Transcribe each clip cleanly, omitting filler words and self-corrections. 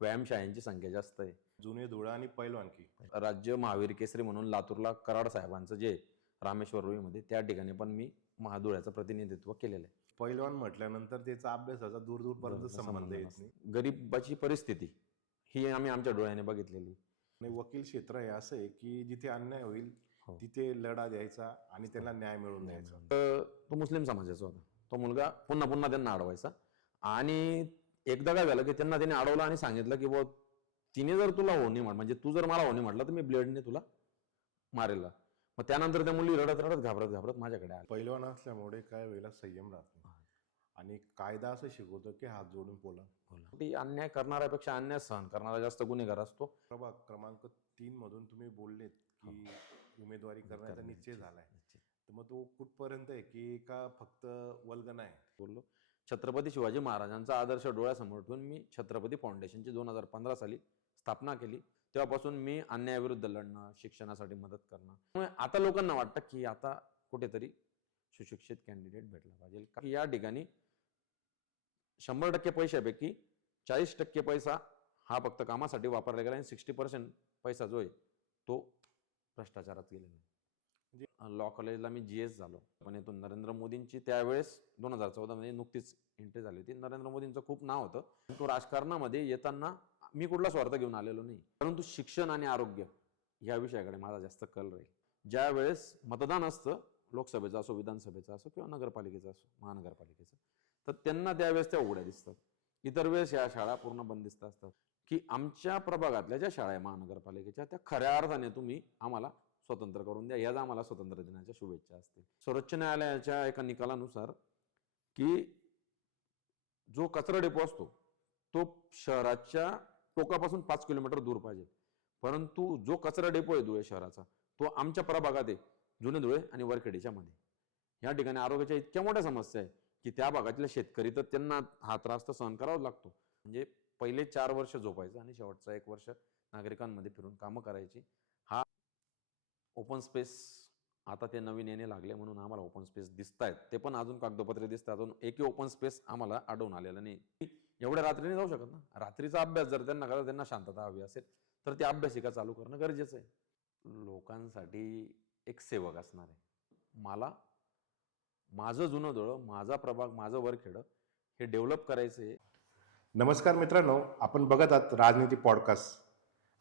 व्यायामशाळांची संख्या जास्त आहे. जुने धुळा आणि पैलवान की राज्य महावीर केसरी म्हणून लातूरला कराड साहेबांचं जे रामेश्वर रुईमध्ये त्या ठिकाणी पण मी महाधुळ्याचं प्रतिनिधित्व केलेलं आहे. पैलवान म्हटल्यानंतर त्याचा अभ्यासाचा दूर दूरपर्यंत संबंध येत नाही. गरिबाची परिस्थिती ही आम्ही आमच्या डोळ्याने बघितलेली. आणि वकील क्षेत्र हे असं आहे की जिथे अन्याय होईल हो. तिथे लढा द्यायचा आणि त्यांना न्याय मिळवून द्यायचा. तर तो मुस्लिम समाजाचा होता. तो मुलगा पुन्हा पुन्हा त्यांना अडवायचा आणि एकदा काय झालं की त्यांना त्याने अडवलं आणि सांगितलं की बुवा तिने जर तुला होणे म्हणजे तू जर मला होणे म्हटलं तर मी ब्लेडने तुला मारेल. मग त्यानंतर त्या मुली रडत रडत घाबरत माझ्याकडे आल्या. पैलवान असल्यामुळे काय वेळेला संयम राहत नाही आणि कायदा असं शिकवतो की हात जोडून बोला. ती अन्याय करणाऱ्यापेक्षा अन्याय सहन करणारा जास्त गुन्हेगार असतो. प्रभाग क्रमांक 3 मधून तुम्ही बोललेत की उमेदवारी करण्याचा निश्चय झालाय, तर मग तो कुठपर्यंत आहे की का फक्त वल्गना आहे? बोललो छत्रपती शिवाजी महाराजांचा आदर्श डोळ्यासमोर ठेवून मी छत्रपती फाउंडेशनची 2015 साली स्थापना केली. तेव्हापासून मी अन्यायाविरुद्ध लढणं, शिक्षणासाठी मदत करणं. त्यामुळे आता लोकांना वाटतं की आता कुठेतरी सुशिक्षित कॅन्डिडेट भेटला पाहिजे. या ठिकाणी 100% पैशापैकी 40% पैसा हा फक्त कामासाठी वापरला गेला आणि 60% पैसा जो आहे तो भ्रष्टाचारात गेलेला आहे. लॉ कॉलेजला मी GS झालो. पण येथून नरेंद्र मोदींची त्यावेळेस 2014 मध्ये नुकतीच एंट्री झाली होती. नरेंद्र मोदींचं खूप नाव होतं. तो राजकारणामध्ये येताना मी कुठला स्वार्थ घेऊन आलेलो नाही, परंतु शिक्षण आणि आरोग्य या विषयाकडे माझा जास्त कल राहील. ज्या वेळेस मतदान असतं, लोकसभेचं असो, विधानसभेचं असो किंवा नगरपालिकेचं असो, महानगरपालिकेचं, तर त्यांना त्यावेळेस त्या उघड्या दिसतात. इतर वेळेस या शाळा पूर्ण बंदिस्त असतात. की आमच्या प्रभागातल्या ज्या शाळा आहे महानगरपालिकेच्या त्या खऱ्या अर्थाने तुम्ही आम्हाला स्वतंत्र करून द्या, याच आम्हाला स्वतंत्र दिनाच्या शुभेच्छा असतील. सर्वोच्च न्यायालयाच्या एका निकालानुसार की जो कचरा डेपो असतो तो शहराच्या टोकापासून 5 किलोमीटर दूर पाहिजे, परंतु जो कचरा डेपो आहे धुळे शहराचा तो आमच्या प्रभागात आहे, जुने धुळे आणि वरखेडीच्या मध्ये. या ठिकाणी आरोग्याच्या इतक्या मोठ्या समस्या आहे की त्या भागातले शेतकरी तर त्यांना हा त्रास तर सहन करावा लागतो. म्हणजे पहिले 4 वर्ष झोपायचं आणि शेवटचा 1 वर्ष नागरिकांमध्ये फिरून कामं करायची. हा ओपन स्पेस आता ते नवीन येणे लागले म्हणून आम्हाला ओपन स्पेस दिसत आहेत, ते पण अजून कागदोपत्री दिसतात. अजून एकही ओपन स्पेस आम्हाला आढळून आलेला नाही. एवढ्या रात्रीने जाऊ शकत ना. रात्रीचा अभ्यास जर त्यांना करायला, त्यांना शांतता हवी असेल तर ती अभ्यासिका चालू करणं गरजेचं आहे. लोकांसाठी एक सेवक असणार आहे. मला माझं जुनं धुळं, माझा प्रभाग, माझं वरखेड हे डेव्हलप करायचं आहे. नमस्कार मित्रांनो, आपण बघत आहात राजनीती पॉडकास्ट.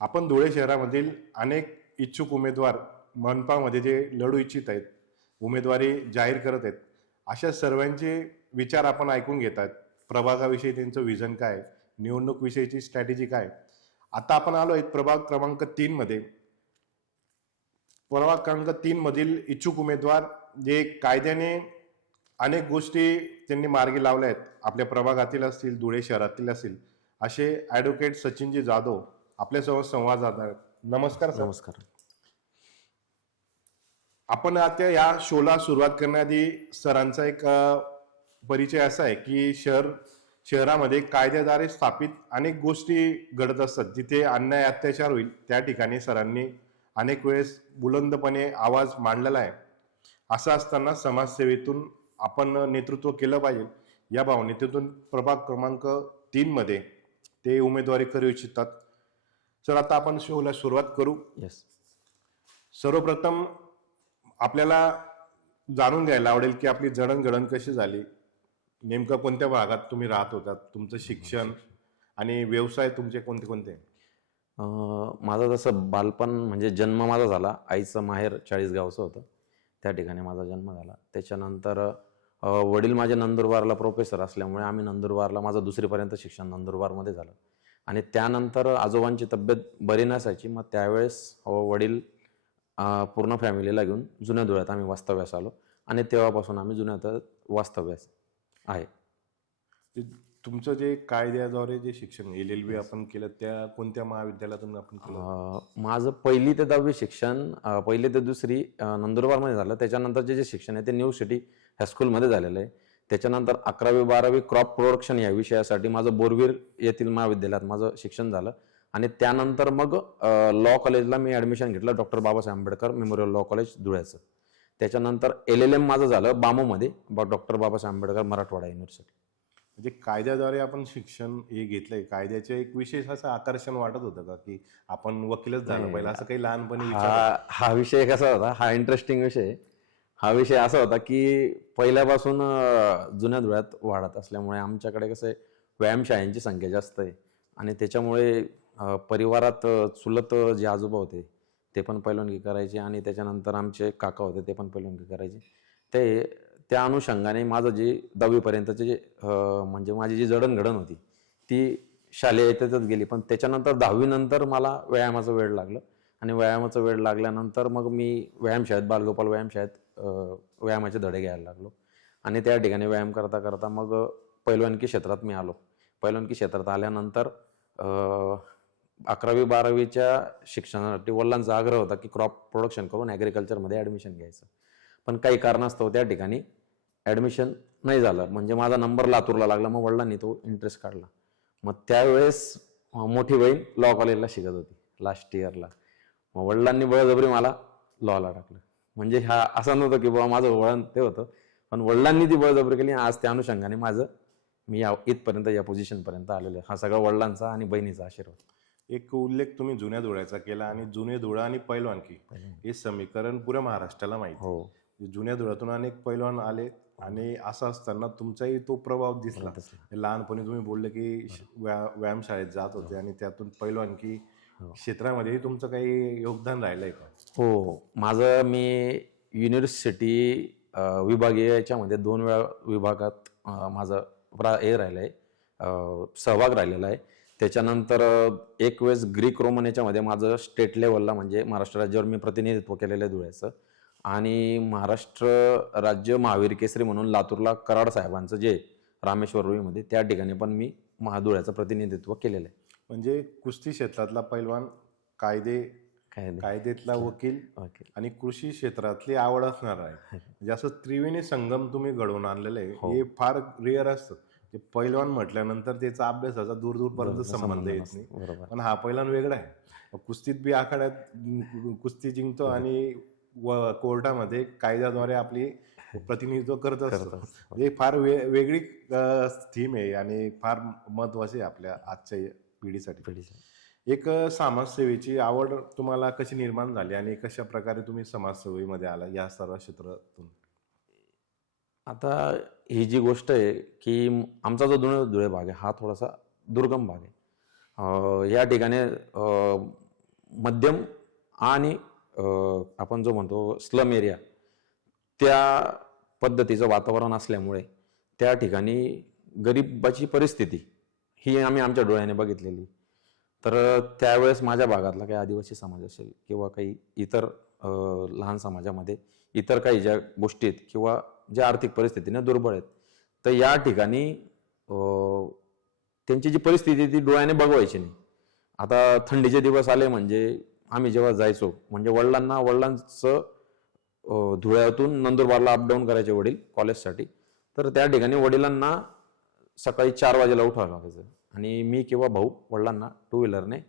आपण धुळे शहरामधील अनेक इच्छुक उमेदवार मनपामध्ये जे लढू इच्छित आहेत, उमेदवारी जाहीर करत आहेत, अशा सर्वांचे विचार आपण ऐकून घेत आहेत. प्रभागाविषयी त्यांचं विजन काय, निवडणूक विषयीची स्ट्रॅटेजी काय. आता आपण आलो आहेत प्रभाग क्रमांक 3 मध्ये. प्रभाग क्रमांक 3 मधील इच्छुक उमेदवार जे कायद्याने अनेक गोष्टी त्यांनी मार्गी लावल्या आहेत, आपल्या प्रभागातील असतील, धुळे शहरातील असतील, असे ॲडव्होकेट सचिनजी जाधव आपल्यासोबत संवाद साधणार. नमस्कार सर. नमस्कार. आपण आता या शोला सुरुवात करण्याआधी सरांचा एक परिचय असा आहे की शहरामध्ये कायद्याद्वारे स्थापित अनेक गोष्टी घडत असतात. जिथे अन्याय अत्याचार होईल त्या ठिकाणी सरांनी अनेक वेळेस बुलंदपणे आवाज मांडलेला आहे. असं असताना समाजसेवेतून आपण नेतृत्व केलं पाहिजे या भावनेतून प्रभाग क्रमांक 3 मध्ये ते उमेदवारी करू इच्छितात. सर, आता आपण शोला सुरुवात करू. येस. सर्वप्रथम आपल्याला जाणून घ्यायला आवडेल की आपली जडणघडण कशी झाली, नेमकं कोणत्या भागात तुम्ही राहत होतात, तुमचं शिक्षण आणि व्यवसाय तुमचे कोणते कोणते? माझं जसं बालपण म्हणजे जन्म माझा झाला, आईचं माहेर 40 गावचं होतं, त्या ठिकाणी माझा जन्म झाला. त्याच्यानंतर वडील माझे नंदुरबारला प्रोफेसर असल्यामुळे आम्ही नंदुरबारला, माझं 2रीपर्यंत शिक्षण नंदुरबारमध्ये झालं. आणि त्यानंतर आजोबांची तब्येत बरी नसायची, मग त्यावेळेस वडील पूर्ण फॅमिलीला घेऊन जुन्या धुळ्यात आम्ही वास्तव्यास आलो आणि तेव्हापासून आम्ही जुन्या धुळ्यात वास्तव्यास आहे. तुमचं जे कायद्याद्वारे जे शिक्षण LLB आपण केलं त्या कोणत्या महाविद्यालयातून आपण केलं? माझं 1ली ते 10वी शिक्षण 1ली ते 2री नंदुरबारमध्ये झालं. त्याच्यानंतरचे जे शिक्षण आहे ते न्यू सिटी हायस्कूलमध्ये झालेलं आहे. त्याच्यानंतर 11वी 12वी क्रॉप प्रोडक्शन या विषयासाठी माझं बोरवीर येथील महाविद्यालयात माझं शिक्षण झालं. आणि त्यानंतर मग लॉ कॉलेजला मी ॲडमिशन घेतलं, doctor Babasaheb Ambedkar memorial law college धुळ्याचं. त्याच्यानंतर LLM माझं झालं बामूमध्ये, डॉक्टर बाबासाहेब आंबेडकर मराठवाडा युनिव्हर्सिटी. म्हणजे कायद्याद्वारे आपण शिक्षण हे घेतलंय, कायद्याचे एक विशेष असं आकर्षण वाटत होतं का, की आपण वकीलच झालं नाही, पाहिजे, असं काही लहानपणी विचार होता? हा विषय कसा होता, हा इंटरेस्टिंग विषय आहे. हा विषय असा होता की पहिल्यापासून जुन्या धुळ्यात वाढत असल्यामुळे आमच्याकडे कसं आहे, व्यायामशाळांची संख्या जास्त आहे आणि त्याच्यामुळे परिवारात चुलत जे आजोबा होते ते पण पैलवानगी करायचे आणि त्याच्यानंतर आमचे काका होते ते पण पैलवानगी करायचे. ते त्या अनुषंगाने माझं जे 10वी पर्यंतचे जे म्हणजे माझी जी जडणघडण होती ती शालेय याच्यातच गेली. पण त्याच्यानंतर 10वी नंतर मला व्यायामाचं वेड लागलं आणि व्यायामाचं वेड लागल्यानंतर मग मी व्यायामशाळेत, बालगोपाल व्यायामशाळेत व्यायामाचे धडे घ्यायला लागलो आणि त्या ठिकाणी व्यायाम करता करता मग पैलवानकी क्षेत्रात मी आलो. पैलवानकी क्षेत्रात आल्यानंतर 11वी-12वीच्या शिक्षणासाठी वडिलांचा आग्रह होता की क्रॉप प्रोडक्शन करून ॲग्रिकल्चरमध्ये ॲडमिशन घ्यायचं. पण काही कारणास्तव त्या ठिकाणी ॲडमिशन नाही झालं. म्हणजे माझा नंबर लातूरला लागला. मग वडिलांनी तो इंटरेस्ट काढला. मग त्यावेळेस मोठी बहीण लॉ कॉलेजला शिकत होती लास्ट इयरला. मग वडिलांनी बळजबरी मला लॉला टाकलं. म्हणजे हा असं नव्हतं की बाबा माझं वळण ते होतं, पण वडिलांनी ती बळजबरी केली. आज त्या अनुषंगाने मी इथपर्यंत या पोझिशनपर्यंत आलेलो आहे. हा सगळा वडिलांचा आणि बहिणीचा आशीर्वाद. एक उल्लेख तुम्ही जुन्या धुळ्याचा केला आणि जुने धुळा आणि पैलवानकी हे समीकरण पुऱ्या महाराष्ट्राला माहिती. हो, जुन्या धुळ्यातून अनेक पैलवान आले आणि असं असताना तुमचाही तो प्रभाव दिसला. लहानपणी तुम्ही बोलले की व्यायामशाळेत जात होते आणि त्यातून पैलवानकी क्षेत्रामध्येही तुमचं काही योगदान राहिलंय का? हो. माझं मी युनिव्हर्सिटी विभागीय याच्यामध्ये 2 वेळा विभागात माझं हे राहिलं आहे, सहभाग राहिलेला आहे. त्याच्यानंतर एक वेळेस ग्रीक रोमन याच्यामध्ये माझं स्टेट लेवलला म्हणजे महाराष्ट्र राज्यावर मी प्रतिनिधित्व केलेलं आहे धुळ्याचं. आणि महाराष्ट्र राज्य महावीर केसरी म्हणून लातूरला कराड साहेबांचं जे रामेश्वर रुईमध्ये त्या ठिकाणी पण मी महाधुळ्याचं प्रतिनिधित्व केलेलं आहे. म्हणजे कुस्ती क्षेत्रातला पैलवान, कायद्यातला वकील आणि कृषी क्षेत्रातली आवड असणार आहे. म्हणजे असं त्रिवेणी संगम तुम्ही घडवून आणलेलं आहे. हे फार रेअर असतं. पैलवान म्हटल्यानंतर त्याचा अभ्यासाचा दूरपर्यंत संबंध येत नाही. पण हा पैलवान वेगळा आहे. कुस्तीत बी आखाड्यात कुस्ती जिंकतो आणि कोर्टामध्ये कायद्याद्वारे आपली प्रतिनिधित्व करत असतो. हे फार वेगळी थीम आहे आणि फार महत्वाची आहे आपल्या आजच्या पिढीसाठी. एक समाजसेवेची आवड तुम्हाला कशी निर्माण झाली आणि कशा प्रकारे तुम्ही समाजसेवेमध्ये आला या सर्व क्षेत्रातून? आता ही जी गोष्ट आहे की आमचा जो धुळे भाग आहे हा थोडासा दुर्गम भाग आहे. या ठिकाणी मध्यम आणि आपण जो म्हणतो स्लम एरिया त्या पद्धतीचं वातावरण असल्यामुळे त्या ठिकाणी गरिबाची परिस्थिती ही आम्ही आमच्या डोळ्याने बघितलेली. तर त्यावेळेस माझ्या भागातला काही आदिवासी समाज असेल किंवा काही इतर लहान समाजामध्ये इतर काही ज्या गोष्टी आहेत किंवा ज्या आर्थिक परिस्थितीने दुर्बळ आहेत, तर या ठिकाणी त्यांची जी परिस्थिती ती डोळ्याने बघवायची नाही. आता थंडीचे दिवस आले म्हणजे आम्ही जेव्हा जायचो म्हणजे वडिलांचं धुळ्यातून नंदुरबारला अपडाऊन करायचे वडील कॉलेजसाठी. तर त्या ठिकाणी वडिलांना सकाळी 4 वाजेला उठावं लागायचं आणि मी किंवा भाऊ वडिलांना 2 व्हीलरने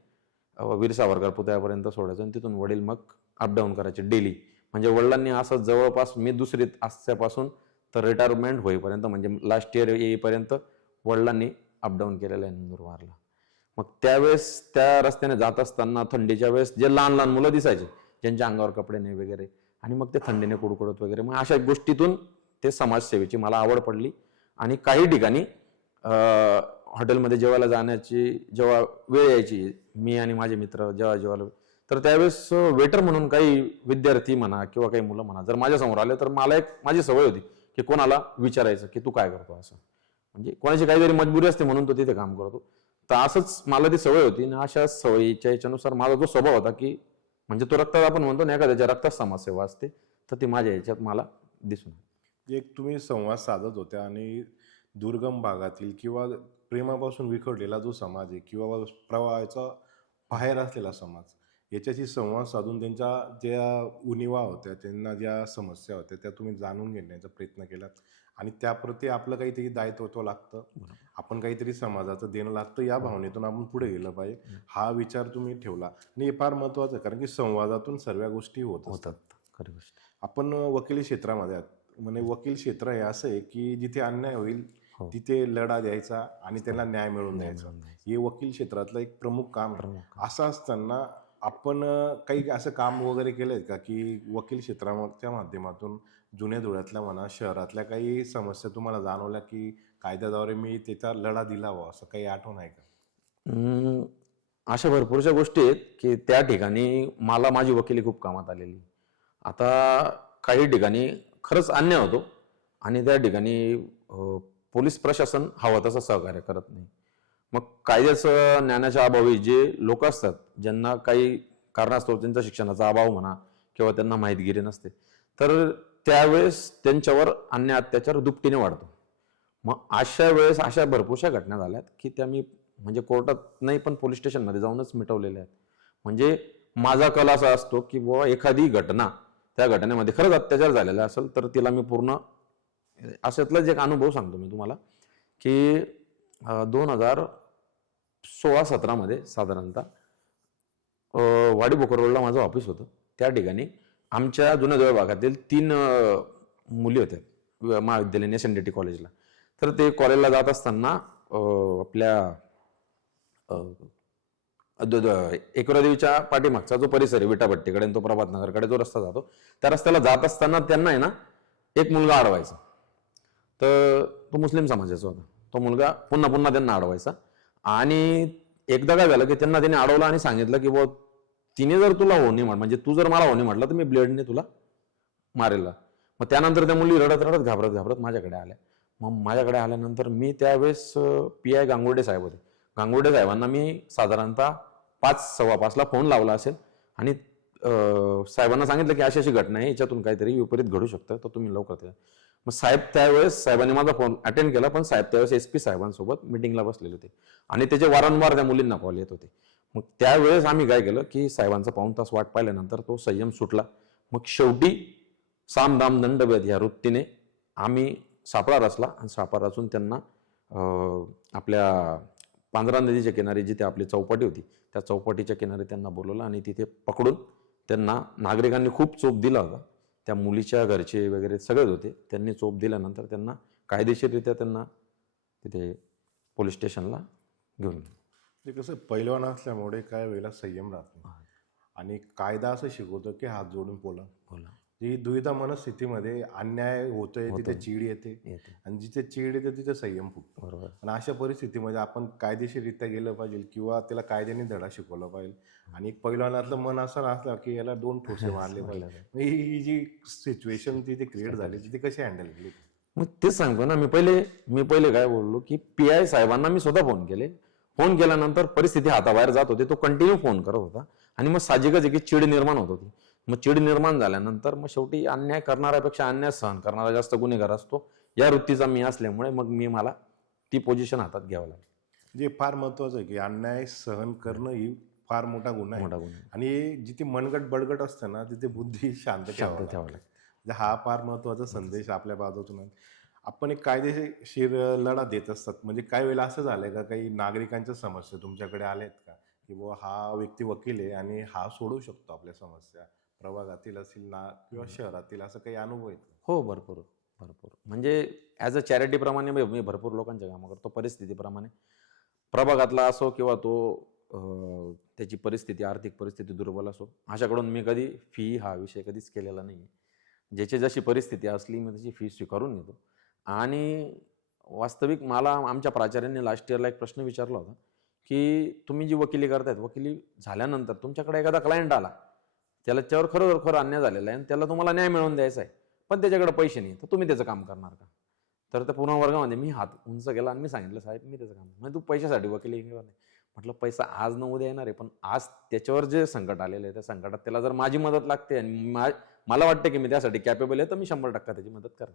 वीर सावरकर पुतळ्यापर्यंत सोडायचं आणि तिथून वडील मग अपडाऊन करायचे डेली. म्हणजे वडिलांनी असं जवळपास मी दुसरीत असल्यापासून तर रिटायरमेंट होईपर्यंत म्हणजे लास्ट इयर येईपर्यंत वडिलांनी अपडाऊन केलेलं आहे नंदुरबारला. मग त्यावेळेस त्या रस्त्याने जात असताना थंडीच्या वेळेस जे लहान लहान मुलं दिसायचे ज्यांच्या अंगावर कपडे नाही वगैरे आणि मग ते थंडीने कुडकुडत वगैरे, मग अशा गोष्टीतून ते समाजसेवेची मला आवड पडली. आणि काही ठिकाणी हॉटेलमध्ये जेवायला जाण्याची जेव्हा वेळ यायची मी आणि माझे मित्र जेवायला, तर त्यावेळेस वेटर म्हणून काही विद्यार्थी म्हणा किंवा काही मुलं म्हणा जर माझ्यासमोर आले तर मला एक माझी सवय होती की कोणाला विचारायचं की तू काय करतो, असं म्हणजे कोणाची काहीतरी मजबुरी असते म्हणून तो तिथे काम करतो. तर असंच मला ती सवय होती आणि अशा सवयीच्या याच्यानुसार माझा जो स्वभाव होता की म्हणजे तो रक्तात आपण म्हणतो ना एखाद्याच्या रक्तात समाजसेवा असते, तर ती माझ्या याच्यात मला दिसून. एक तुम्ही संवाद साधत होत्या आणि दुर्गम भागातील किंवा प्रेमापासून विखरलेला जो समाज आहे किंवा प्रवाहाचा बाहेर असलेला समाज याच्याशी संवाद साधून त्यांच्या ज्या उणिवा होत्या, त्यांना ज्या समस्या होत्या त्या तुम्ही जाणून घेण्याचा प्रयत्न केलात आणि त्याप्रती आपलं काहीतरी दायित्व लागतं, आपण काहीतरी समाजाचं देणं लागतं, या भावनेतून आपण पुढे गेलं पाहिजे हा विचार तुम्ही ठेवला. आणि हे फार महत्त्वाचं आहे कारण की संवादातून सर्व गोष्टी होत असतात. खरी गोष्ट. आपण वकिली क्षेत्रामध्ये आहात. म्हणजे वकील क्षेत्र हे असं आहे की जिथे अन्याय होईल हो. तिथे लढा द्यायचा आणि त्यांना न्याय मिळवून द्यायचा. मिळवून द्यायचा. हे वकील क्षेत्रातलं एक प्रमुख काम आहे. प्रमुख. असं असताना आपण काही असं काम वगैरे केलंय का की वकील क्षेत्राच्या माध्यमातून जुन्या धुळ्यातल्या म्हणा शहरातल्या काही समस्या तुम्हाला जाणवल्या की कायद्याद्वारे मी त्याचा लढा दिला व असं काही आठवण आहे का? अशा भरपूरशा गोष्टी आहेत की त्या ठिकाणी मला माझी वकिली खूप कामात आलेली. आता काही ठिकाणी खरंच अन्याय होतो आणि त्या ठिकाणी पोलीस प्रशासन हवं तसं सहकार्य करत नाही. मग कायद्याचं ज्ञानाच्या अभावी जे लोक असतात ज्यांना काही कारणास्तव त्यांचा शिक्षणाचा अभाव म्हणा किंवा त्यांना माहितगिरी नसते, तर त्यावेळेस त्यांच्यावर अन्याय अत्याचार दुपटीने वाढतो. मग अशा वेळेस अशा भरपूरशा घटना झाल्यात की त्या मी म्हणजे कोर्टात नाही पण पोलीस स्टेशनमध्ये जाऊनच मिटवलेल्या आहेत. म्हणजे माझा कल असा असतो की बाबा एखादी घटना त्या घटनेमध्ये खरंच अत्याचार झालेला असेल तर तिला मी पूर्ण अशातलाच एक अनुभव सांगतो मी तुम्हाला की 2016-17 मध्ये साधारणतः वाडी भोकर रोडला माझं ऑफिस होतं. त्या ठिकाणी आमच्या जुन्या जवळ भागातील 3 मुली होत्या महाविद्यालयीन SNDT कॉलेजला. तर ते कॉलेजला जात असताना आपल्या एकविरादेवीच्या पाठीमागचा जो परिसर आहे विटाभट्टीकडे तो प्रभात नगरकडे जो रस्ता जातो त्या रस्त्याला जात असताना त्यांना आहे ना एक मुलगा अडवायचा. तर तो मुस्लिम समाजाचा होता. तो मुलगा पुन्हा पुन्हा त्यांना अडवायचा आणि एकदा काय झालं की त्यांना त्याने अडवलं आणि सांगितलं की बुवा तिने जर तुला होणे म्हणजे तू जर मला होणे म्हटलं तर मी ब्लेडने तुला मारेल. मग त्यानंतर त्या मुली रडत रडत घाबरत घाबरत माझ्याकडे आल्या. मग माझ्याकडे आल्यानंतर मी त्यावेळेस PI गांगुर्डे साहेब होते. गांगुर्डे साहेबांना मी साधारणतः 5:15ला फोन लावला असेल आणि साहेबांना सांगितलं की अशी अशी घटना आहे, याच्यातून काहीतरी विपरीत घडू शकतं तर तुम्ही लवकर या. मग साहेब त्यावेळेस साहेबांनी माझा फोन अटेंड केला, पण साहेब त्यावेळेस SP साहेबांसोबत मिटिंगला बसलेले होते आणि त्याचे वारंवार त्या मुलींना कॉल येत होते. मग त्यावेळेस आम्ही काय केलं की साहेबांचा पाऊण तास वाट पाहिल्यानंतर तो संयम सुटला. मग शेवटी साम दाम दंडभेद या वृत्तीने आम्ही सापळा रचला आणि सापळा रचून त्यांना आपल्या पांझरा नदीच्या किनारी जिथे आपली चौपाटी होती त्या चौपाटीच्या किनारी त्यांना बोलवलं आणि तिथे पकडून त्यांना नागरिकांनी खूप चोप दिला होता. त्या मुलीच्या घरचे वगैरे सगळेच होते. त्यांनी चोप दिल्यानंतर त्यांना कायदेशीररित्या त्यांना तिथे पोलीस स्टेशनला घेऊन गेले. ते कसं पैलवान असल्यामुळे काय वेळेला संयम राहत नाही आणि कायदा असं शिकवतो की हात जोडून बोला. ही दुविधा मनस्थितीमध्ये अन्याय होतोय तिथे चीड येते आणि जिथे चीड येते तिथे संयम फुटतो. बरोबर. आणि अशा परिस्थितीमध्ये आपण कायदेशीररित्या गेलं पाहिजे किंवा त्याला कायद्याने धडा शिकवला पाहिजे. आणि एक पैलवानातलं मन असं नसलं की याला 2 ठोसे मारले पाहिजे. ही जी सिच्युएशन तिथे क्रिएट झाली तिथे कशी हँडल केली? मग तेच सांगतो ना मी पहिले काय बोललो की PI साहेबांना मी स्वतः फोन केले. फोन केल्यानंतर परिस्थिती हाताबाहेर जात होती. तो कंटिन्यू फोन करत होता आणि मग साहजिकच आहे की चीड निर्माण होत होती. मग चीड निर्माण झाल्यानंतर मग शेवटी अन्याय करणाऱ्यापेक्षा अन्याय सहन करणारा जास्त गुन्हेगार असतो या वृत्तीचा मी असल्यामुळे मग मला ती पोझिशन हातात घ्यावं लागली. जे फार महत्वाचं आहे की अन्याय सहन करणं ही फार मोठा गुन्हा आहे. आणि जिथे मनगट बडगट असतं ना तिथे बुद्धी शांत ठेवावी लागते. हा फार महत्वाचा संदेश आपल्या बाजूतून आपण एक कायदेशीर लढा देत असतात. म्हणजे काही वेळेला असं झालंय का काही नागरिकांच्या समस्या तुमच्याकडे आल्यात का की बुवा हा व्यक्ती वकील आहे आणि हा सोडवू शकतो आपल्या समस्या, प्रभागातील असतील ना किंवा शहरातील, असं काही अनुभव आहेत? हो, भरपूर. म्हणजे ॲज अ चॅरिटी प्रमाणे मी भरपूर लोकांच्या कामं करतो. परिस्थितीप्रमाणे प्रभागातला असो किंवा तो त्याची परिस्थिती आर्थिक परिस्थिती दुर्बल असो, अशाकडून मी कधी फी हा विषय कधीच केलेला नाही. ज्याची जशी परिस्थिती असली मी तशी फी स्वीकारून घेतो. आणि वास्तविक मला आमच्या प्राचार्यांनी लास्ट इयरला एक प्रश्न विचारला होता की तुम्ही जी वकिली करतायत, वकिली झाल्यानंतर तुमच्याकडे एखादा क्लायंट आला, त्याच्यावर खरं अन्याय झालेला आहे आणि त्याला तुम्हाला न्याय मिळवून द्यायचा आहे, पण त्याच्याकडे पैसे नाही, तर तुम्ही त्याचं काम करणार का? तर त्या पूर्ण वर्गामध्ये मी हात उंच केला आणि मी सांगितलं, साहेब मी त्याचं काम म्हणजे तू पैशासाठी वकिली नाही. म्हटलं पैसा आज न उद्या येणार आहे, पण आज त्याच्यावर जे संकट आलेलं आहे त्या संकटात त्याला जर माझी मदत लागते आणि मला वाटतं की मी त्यासाठी कॅपेबल आहे तर मी 100% त्याची मदत करणार.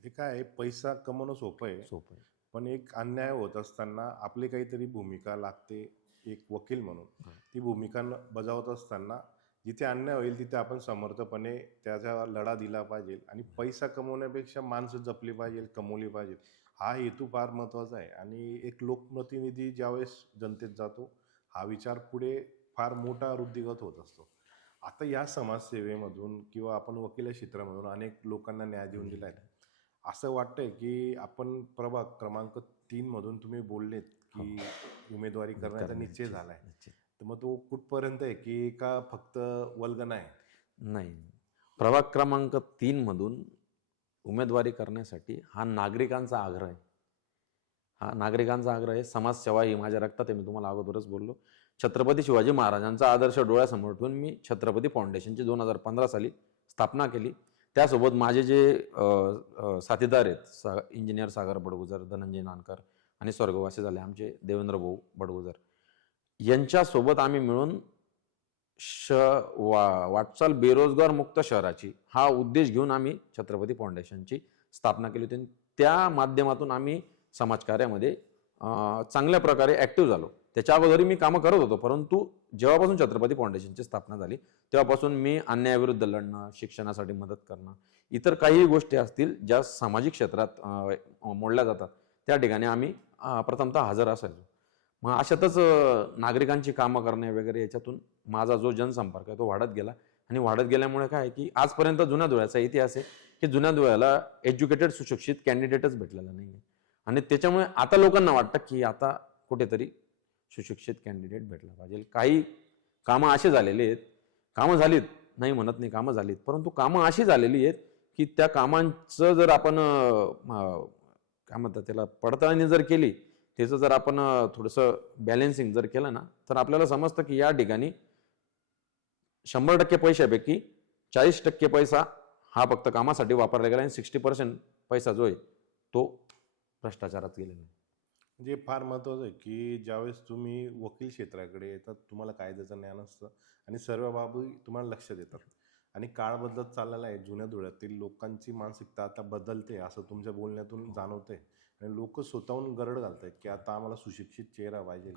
ते काय आहे, पैसा कमवणं सोपं आहे, पण एक अन्याय होत असताना आपली काहीतरी भूमिका लागते एक वकील म्हणून. ती भूमिका बजावत असताना जिथे अन्याय होईल तिथे आपण समर्थपणे त्याचा लढा दिला पाहिजे. आणि पैसा कमवण्यापेक्षा माणसं जपली पाहिजे, कमवली पाहिजे, हा हेतू फार महत्त्वाचा आहे. आणि एक लोकप्रतिनिधी ज्यावेळेस जनतेत जातो हा विचार पुढे फार मोठा वृद्धिगत होत असतो. आता या समाजसेवेमधून किंवा आपण वकिली क्षेत्रामधून अनेक लोकांना न्याय देऊन दिला आहे. असं वाटतंय की आपण प्रभाग क्रमांक 3 मधून तुम्ही बोललेत की उमेदवारी करण्याचा निश्चय झालाय, निश्चित. तर मग तो कुठपर्यंत आहे की का फक्त वल्गना आहे? नाही, प्रभाग क्रमांक 3 मधून उमेदवारी करण्यासाठी हा नागरिकांचा आग्रह आहे. हा नागरिकांचा आग्रह आहे. समाजसेवा ही माझ्या रक्तात आहे. मी तुम्हाला अगोदरच बोललो. छत्रपती शिवाजी महाराजांचा आदर्श डोळ्यासमोर ठेवून मी छत्रपती फाउंडेशनची 2015 साली स्थापना केली. त्यासोबत माझे जे साथीदार आहेत, इंजिनियर सागर बडगुजर, धनंजय नानकर आणि स्वर्गवासी झाले आमचे देवेंद्र भाऊ बडगुजर, यांच्यासोबत आम्ही मिळून वाटचाल बेरोजगार मुक्त शहराची हा उद्देश घेऊन आम्ही छत्रपती फाउंडेशनची स्थापना केली होती. त्या माध्यमातून आम्ही समाजकार्यामध्ये चांगल्या प्रकारे ॲक्टिव्ह झालो. त्याच्या अगोदरही मी कामं करत होतो, परंतु जेव्हापासून छत्रपती फाउंडेशनची स्थापना झाली तेव्हापासून मी अन्यायाविरुद्ध लढणं, शिक्षणासाठी मदत करणं, इतर काही गोष्टी असतील ज्या सामाजिक क्षेत्रात मोडल्या जातात त्या ठिकाणी आम्ही प्रथमतः हजर असायचो. मग अशातच नागरिकांची कामं करणे वगैरे याच्यातून माझा जो जनसंपर्क आहे तो वाढत गेला. आणि वाढत गेल्यामुळे काय आहे की आजपर्यंत जुन्या धुळ्याचा इतिहास आहे की जुन्या धुळ्याला एज्युकेटेड सुशिक्षित कॅन्डिडेटच भेटलेला नाही आहे. आणि त्याच्यामुळे आता लोकांना वाटतं की आता कुठेतरी सुशिक्षित कॅन्डिडेट भेटला पाहिजे. काही कामं असे झालेले आहेत, कामं झालीत नाही म्हणत नाही, कामं झालीत, परंतु कामं अशी झालेली आहेत की त्या कामांचं जर आपण काय म्हणतात त्याला पडताळणी जर केली, त्याचं जर आपण थोडंसं बॅलेन्सिंग जर केलं ना, तर आपल्याला समजतं की या ठिकाणी 100% पैशापैकी 40% पैसा हा फक्त कामासाठी वापरला गेला आणि 60% पैसा जो आहे तो भ्रष्टाचारात गेलेला आहे. म्हणजे फार महत्त्वाचं आहे की ज्यावेळेस तुम्ही वकील क्षेत्राकडे येतात तुम्हाला कायद्याचं ज्ञान असतं आणि सर्व बाबी तुम्हाला लक्ष देतात आणि काळ बदलत चाललेला आहे. जुन्या धुळ्यातील लोकांची मानसिकता आता बदलते असं तुमच्या बोलण्यातून जाणवतंय आणि लोक स्वतःहून गरड घालतायत की आता आम्हाला सुशिक्षित चेहरा पाहिजे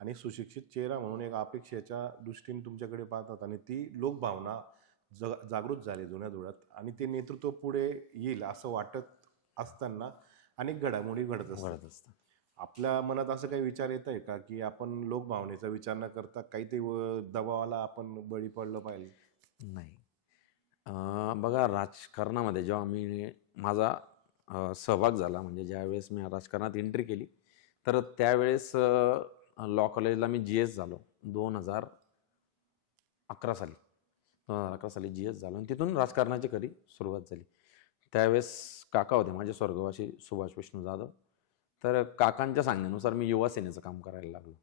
आणि सुशिक्षित चेहरा म्हणून एक अपेक्षेच्या दृष्टीने तुमच्याकडे पाहतात आणि ती लोकभावना जागृत झाली जुन्या धुळ्यात आणि ते नेतृत्व पुढे येईल असं वाटत असताना अनेक घडामोडी घडत असतात. आपल्या मनात असं काही विचार येत आहे का की आपण लोकभावनेचा विचार न करता काही ते दबावाला आपण बळी पडलं पाहिजे? नाही, बघा राजकारणामध्ये जेव्हा मी माझा सहभाग झाला, म्हणजे ज्यावेळेस मी राजकारणात एंट्री केली तर त्यावेळेस लॉ कॉलेजला मी GS झालो 2011 साली. 2011 साली GS झालो आणि तिथून राजकारणाची खरी सुरुवात झाली. त्यावेळेस काका होते माझे स्वर्गवासी सुभाष विष्णू जाधव. तर काकांच्या सांगण्यानुसार मी युवा सेनेचं काम करायला लागलो.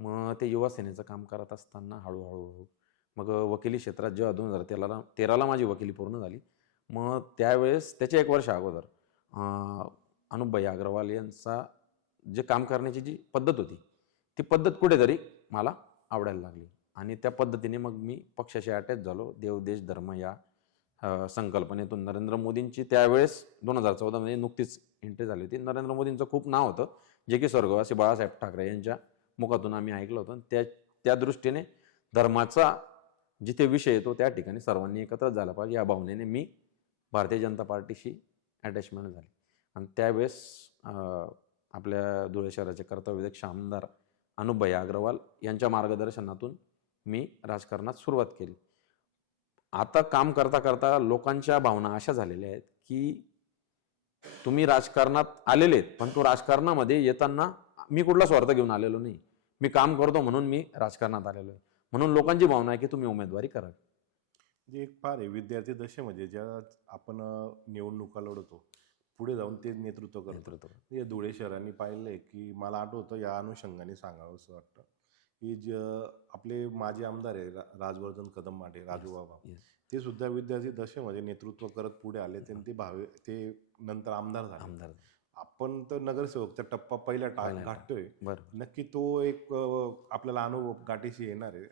मग ते युवा सेनेचं काम करत असताना हळूहळू मग वकिली क्षेत्रात जेव्हा 2013ला माझी वकिली पूर्ण झाली, मग त्यावेळेस त्याच्या 1 वर्ष अगोदर अनुपभाई अग्रवाल यांचा जे काम करण्याची जी पद्धत होती ती पद्धत कुठेतरी मला आवडायला लागली आणि त्या पद्धतीने मग मी पक्षाशी अटॅच झालो. देव देश धर्म या संकल्पनेतून नरेंद्र मोदींची त्यावेळेस 2014 मध्ये नुकतीच एंट्री झाली होती. नरेंद्र मोदींचं खूप नाव होतं जे की स्वर्गवासी बाळासाहेब ठाकरे यांच्या मुखातून आम्ही ऐकलं होतं. त्या दृष्टीने धर्माचा जिथे विषय येतो त्या ठिकाणी सर्वांनी एकत्र झाला पाहिजे या भावनेने मी भारतीय जनता पार्टीशी अटॅचमेंट झाली आणि त्यावेळेस आपल्या धुळे शहराचे कर्तव्यदक्ष आमदार अनुपभाई अग्रवाल यांच्या मार्गदर्शनातून मी राजकारणात सुरुवात केली. आता काम करता करता लोकांच्या भावना अशा झालेल्या आहेत की तुम्ही राजकारणात आलेले आहेत, पण तो राजकारणामध्ये येताना मी कुठला स्वार्थ घेऊन आलेलो नाही, मी काम करतो म्हणून मी राजकारणात आलेलो आहे. म्हणून लोकांची भावना आहे की तुम्ही उमेदवारी करावी. जे एक फार आहे विद्यार्थी दशेमध्ये ज्या आपण निवडणुका लढवतो पुढे जाऊन ते नेतृत्व करतो. हे धुळे शहरांनी पाहिलंय की मला आठवतं या अनुषंगाने सांगावं असं वाटतं की जे आपले माजी आमदार आहे राजवर्धन कदम माटे राजू बाबा, ते सुद्धा विद्यार्थी दशेमध्ये नेतृत्व करत पुढे आले ते नंतर आमदार झाले. आपण तर नगरसेवकचा टप्पा पहिला गाठतोय, नक्की तो एक आपल्याला अनुभव गाठीशी येणार आहे.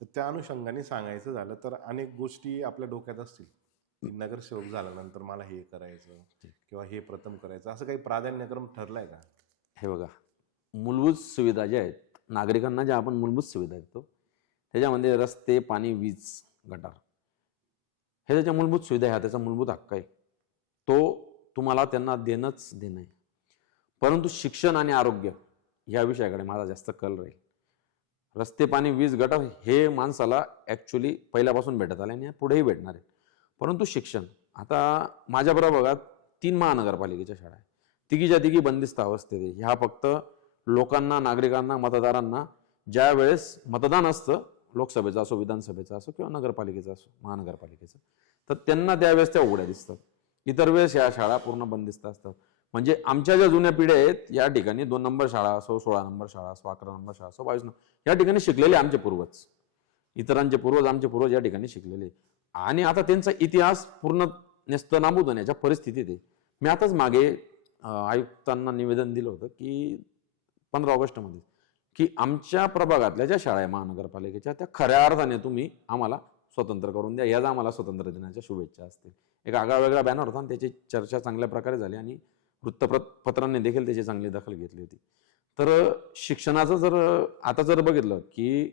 तर त्या अनुषंगाने सांगायचं झालं तर अनेक गोष्टी आपल्या डोक्यात असतील की नगरसेवक झाल्यानंतर मला हे करायचं किंवा हे प्रथम करायचं, असं काही प्राधान्यक्रम ठरलाय का? हे बघा, मूलभूत सुविधा ज्या आहेत नागरिकांना, ज्या आपण मूलभूत सुविधा देतो त्याच्यामध्ये रस्ते, पाणी, वीज, गटार हे त्याच्या मूलभूत सुविधा ह्या त्याचा मूलभूत हक्क आहे, तो तुम्हाला त्यांना देणंच देणं आहे. परंतु शिक्षण आणि आरोग्य या विषयाकडे माझा जास्त कल राहील. रस्ते, पाणी, वीज, गटार हे माणसाला ॲक्च्युली पहिल्यापासून भेटत आले आणि पुढेही भेटणार आहे. परंतु शिक्षण आता माझ्या प्रभागात 3 महानगरपालिकेच्या शाळा आहेत. तिघीच्या तिघी बंदिस्त अवस्थेत आहे. ह्या फक्त लोकांना, नागरिकांना, मतदारांना ज्या वेळेस मतदान असतं, लोकसभेचं असो, विधानसभेचं असो किंवा नगरपालिकेचं असो, महानगरपालिकेचं, तर त्यांना त्यावेळेस त्या उघड्या दिसतात. इतर वेळेस ह्या शाळा पूर्ण बंदिस्त असतात. म्हणजे आमच्या ज्या जुन्या पिढ्या आहेत या ठिकाणी 2 नंबर शाळा असो, 16 नंबर शाळा असो, 11 नंबर शाळा असो, 22 नंबर या ठिकाणी शिकलेले आमचे पूर्वज, इतरांचे पूर्वज, आमचे पूर्वज या ठिकाणी शिकलेले. आणि आता त्यांचा इतिहास पूर्ण नेस्तनाबूत होण्याच्या परिस्थितीत आहे. मी आताच मागे आयुक्तांना निवेदन दिलं होतं की 15 ऑगस्टमध्ये की आमच्या प्रभागातल्या ज्या शाळा आहे महानगरपालिकेच्या त्या खऱ्या अर्थाने तुम्ही आम्हाला स्वतंत्र करून द्या, याच आम्हाला स्वातंत्र्य दिनाच्या शुभेच्छा असतील. एक आगळा बॅनर होता आणि त्याची चर्चा चांगल्या प्रकारे झाली आणि वृत्तपत्रांनी देखील त्याची चांगली दखल घेतली होती. तर शिक्षणाचं जर बघितलं की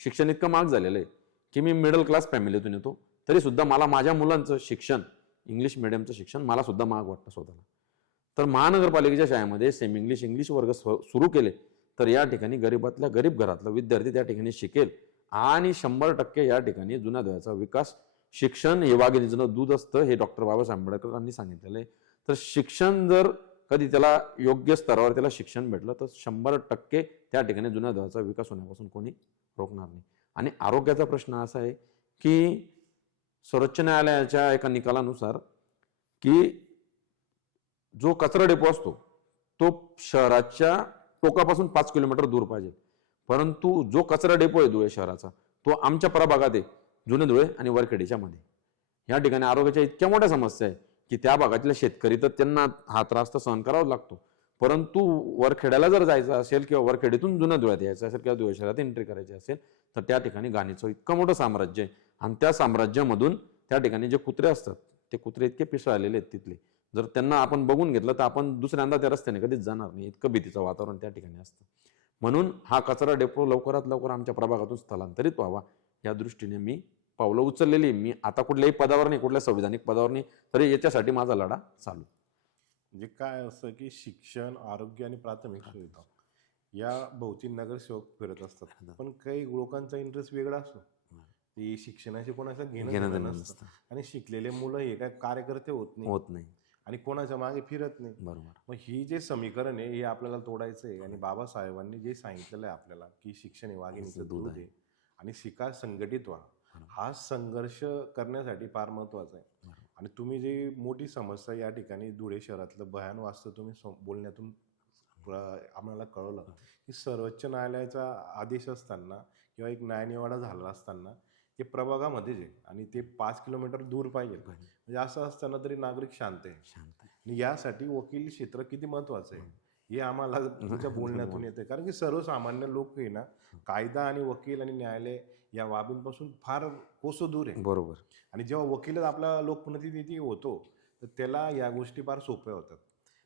शिक्षण इतकं महाग झालेलं आहे की मी मिडल क्लास फॅमिलीतून येतो, तरी सुद्धा मला माझ्या मुलांचं शिक्षण, इंग्लिश मिडियमचं शिक्षण मला सुद्धा महाग वाटतं स्वतःला. तर महानगरपालिकेच्या शाळेमध्ये सेमी इंग्लिश वर्ग सुरू केले तर या ठिकाणी गरीबातल्या गरीब घरातला विद्यार्थी त्या ठिकाणी शिकेल आणि 100% या ठिकाणी जुन्या धुळ्याचा विकास. शिक्षण हे वाघिणीचं दूध असतं, हे डॉक्टर बाबासाहेब आंबेडकरांनी सांगितलेलं आहे. तर शिक्षण जर कधी त्याला योग्य स्तरावर त्याला शिक्षण भेटलं तर 100% त्या ठिकाणी जुन्या धुळ्याचा विकास होण्यापासून कोणी रोखणार नाही. आणि आरोग्याचा प्रश्न असा आहे की सर्वोच्च न्यायालयाच्या एका निकालानुसार की जो कचरा डेपो असतो तो शहराच्या टोकापासून 5 किलोमीटर दूर पाहिजे, परंतु जो कचरा डेपो आहे धुळे शहराचा तो आमच्या प्रभागात आहे, जुने धुळे आणि वरखेडीच्या मध्ये. या ठिकाणी आरोग्याच्या इतक्या मोठ्या समस्या आहे की त्या भागातले शेतकरी तर त्यांना हा त्रास तर सहन करावा लागतो, परंतु वरखेड्याला जर जायचं असेल किंवा वरखेडीतून जुन्या धुळ्यात यायचं असेल किंवा धुळे शहरात एंट्री करायची असेल तर त्या ठिकाणी घाणीचं इतकं मोठं साम्राज्य आहे. आणि त्या साम्राज्यामधून त्या ठिकाणी जे कुत्रे असतात ते कुत्रे इतके पिसाळलेले आहेत तिथले, जर त्यांना आपण बघून घेतलं तर आपण दुसऱ्यांदा त्या रस्त्याने कधीच जाणार नाही, इतकं भीतीचं वातावरण त्या ठिकाणी असतं. म्हणून हा कचरा डेपो लवकरात लवकर आमच्या प्रभागातून स्थलांतरित व्हावा या दृष्टीने मी पावलं उचललेली. मी आता कुठल्याही पदावर नाही, कुठल्या संविधानिक पदावर नाही, तरी याच्यासाठी माझा लढा चालू. म्हणजे काय असं की शिक्षण, आरोग्य आणि प्राथमिक सुविधा या भोवती नगरसेवक फिरत असतात, पण काही लोकांचा इंटरेस्ट वेगळा असतो. ते शिक्षणाशी कोणाचं घेणं नसतं आणि शिकलेले मुलं हे काय कार्यकर्ते होत नाही आणि कोणाच्या मागे फिरत नाही. बरोबर. मग ही जे समीकरण आहे हे आपल्याला तोडायचं आहे. आणि बाबासाहेबांनी जे सांगितलेलं आहे आपल्याला की शिक्षण हे वाघिणीचं दूध आहे आणि शिका, संघटित व्हा, हा संघर्ष करण्यासाठी फार महत्वाचा आहे. आणि तुम्ही जी मोठी समस्या या ठिकाणी धुळे शहरातलं भयान वास्तव तुम्ही बोलण्यातून आम्हाला कळवलं की सर्वोच्च न्यायालयाचा आदेश असताना किंवा एक न्यायनिवाडा झाला असताना ते प्रभागामध्येच आहे आणि ते 5 किलोमीटर दूर पाहिजे. म्हणजे असं असताना तरी नागरिक शांत आहे. आणि यासाठी वकील क्षेत्र किती महत्वाचं आहे हे आम्हाला तुमच्या बोलण्यातून येते. कारण की सर्वसामान्य लोक आहे ना, कायदा आणि वकील आणि न्यायालय या बाबींपासून फार कोसो दूर आहे. बरोबर. आणि जेव्हा वकीलच आपला लोकप्रतिनिधी होतो तर त्याला या गोष्टी फार सोप्या होतात.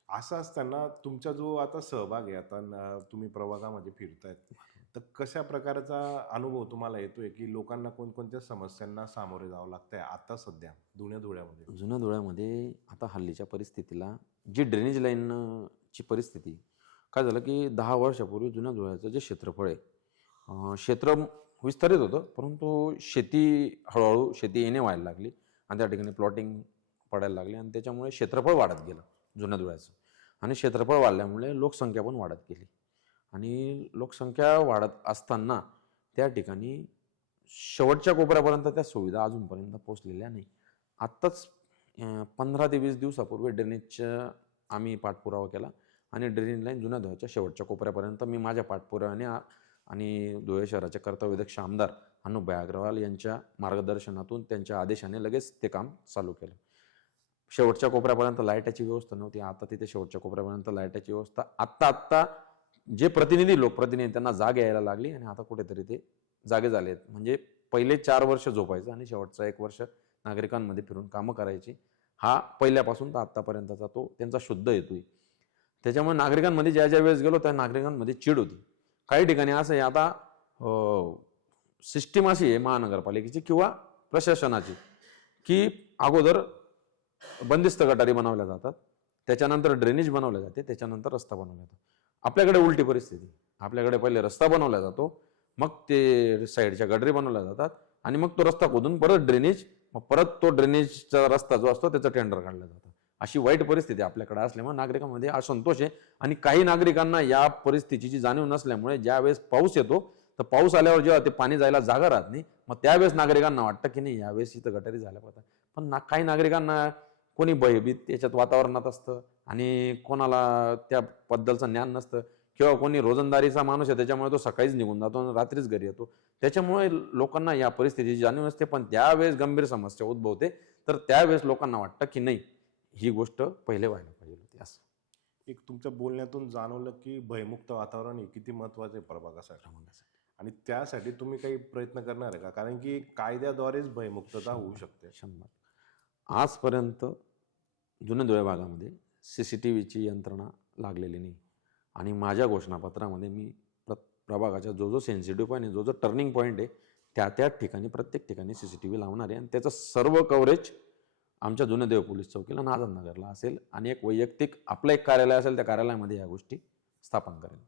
असं असताना तुमचा जो आता सहभाग आहे, आता तुम्ही प्रभागामध्ये फिरतायत, तर कशा प्रकारचा अनुभव तुम्हाला येतोय की लोकांना कोणकोणत्या समस्यांना सामोरे जावं लागतंय आता सध्या जुन्या धुळ्यामध्ये? जुन्या धुळ्यामध्ये आता हल्लीच्या परिस्थितीला जी ड्रेनेज लाईनची परिस्थिती काय झालं की 10 वर्षापूर्वी जुन्या धुळ्याचं जे क्षेत्रफळ आहे, क्षेत्र विस्तारित होतं, परंतु हळूहळू शेती येणे व्हायला लागली आणि त्या ठिकाणी प्लॉटिंग पडायला लागली आणि त्याच्यामुळे क्षेत्रफळ वाढत गेलं जुन्या धुळ्याचं. आणि क्षेत्रफळ वाढल्यामुळे लोकसंख्या पण वाढत गेली आणि लोकसंख्या वाढत असताना त्या ठिकाणी शेवटच्या कोपऱ्यापर्यंत त्या सुविधा अजूनपर्यंत पोहोचलेल्या नाही. आत्ताच 15 ते 20 दिवसापूर्वी ड्रेनेजचा आम्ही पाठपुरावा केला आणि ड्रेनेज लाईन जुन्या धुळ्याच्या शेवटच्या कोपऱ्यापर्यंत मी माझ्या पाठपुराव्याने आणि धुळे शहराचे कर्तव्यदक्ष आमदार अनुपभाई अग्रवाल यांच्या मार्गदर्शनातून त्यांच्या आदेशाने लगेच ते काम चालू केलं. शेवटच्या कोपऱ्यापर्यंत लाईटाची व्यवस्था नव्हती, आता तिथे शेवटच्या कोपऱ्यापर्यंत लाईटाची व्यवस्था आत्ता जे लोकप्रतिनिधी त्यांना जाग यायला लागली आणि आता कुठेतरी ते जागे झालेत. म्हणजे पहिले 4 वर्ष झोपायचं आणि शेवटचा 1 वर्ष नागरिकांमध्ये फिरून कामं करायची, हा पहिल्यापासून तर आत्तापर्यंतचा तो त्यांचा शुद्ध हेतू आहे. त्याच्यामुळे नागरिकांमध्ये ज्या ज्या वेळेस गेलो त्या नागरिकांमध्ये चिड होती. काही ठिकाणी असं आहे, आता सिस्टीम अशी आहे महानगरपालिकेची किंवा प्रशासनाची की अगोदर बंदिस्त गटारी बनवल्या जातात, त्याच्यानंतर ड्रेनेज बनवल्या जाते, त्याच्यानंतर रस्ता बनवला जातो. आपल्याकडे उलटी परिस्थिती, आपल्याकडे पहिले रस्ता बनवला जातो, मग ते साईडच्या गटारी बनवल्या जातात आणि मग तो रस्ता खोदून परत ड्रेनेज, मग परत तो ड्रेनेजचा रस्ता जो असतो त्याचं टेंडर काढलं जातं. अशी वाईट परिस्थिती आपल्याकडे असल्यामुळे नागरिकांमध्ये असंतोष आहे. आणि काही नागरिकांना या परिस्थितीची जाणीव नसल्यामुळे ज्यावेळेस पाऊस येतो तर पाऊस आल्यावर जेव्हा ते पाणी जायला जागा राहत नाही, मग त्यावेळेस नागरिकांना वाटतं की नाही यावेळेस इथं गटारी झाल्या पाहिजे. पण काही नागरिकांना कोणी भयभीत याच्यात वातावरणात असतं आणि कोणाला त्याबद्दलचं ज्ञान नसतं, किंवा कोणी रोजंदारीचा माणूस आहे त्याच्यामुळे तो सकाळीच निघून जातो आणि रात्रीच घरी येतो. त्याच्यामुळे लोकांना या परिस्थितीची जाणीव नसते. पण त्यावेळेस गंभीर समस्या उद्भवते तर त्यावेळेस लोकांना वाटतं की नाही ही गोष्ट पहिले व्हायला पाहिजे होती. असं एक तुमच्या बोलण्यातून जाणवलं की भयमुक्त वातावरण हे किती महत्वाचं आहे प्रभागासाठी, आणि त्यासाठी तुम्ही काही प्रयत्न करणार आहे का? कारण की कायद्याद्वारेच भयमुक्तता होऊ शकते. 100 आजपर्यंत जुने धुळे भागामध्ये CCTVची यंत्रणा लागलेली नाही. आणि माझ्या घोषणापत्रामध्ये मी प्रभागाच्या जो सेन्सिटिव्ह पॉईंट आहे, जो टर्निंग पॉईंट आहे, त्या ठिकाणी प्रत्येक ठिकाणी CCTV लावणार आहे. आणि त्याचं सर्व कव्हरेज आमच्या जुने देव पोलीस चौकीला नाझरनगरला असेल आणि एक वैयक्तिक आपलं एक कार्यालय असेल, त्या कार्यालयामध्ये या गोष्टी स्थापन करेल.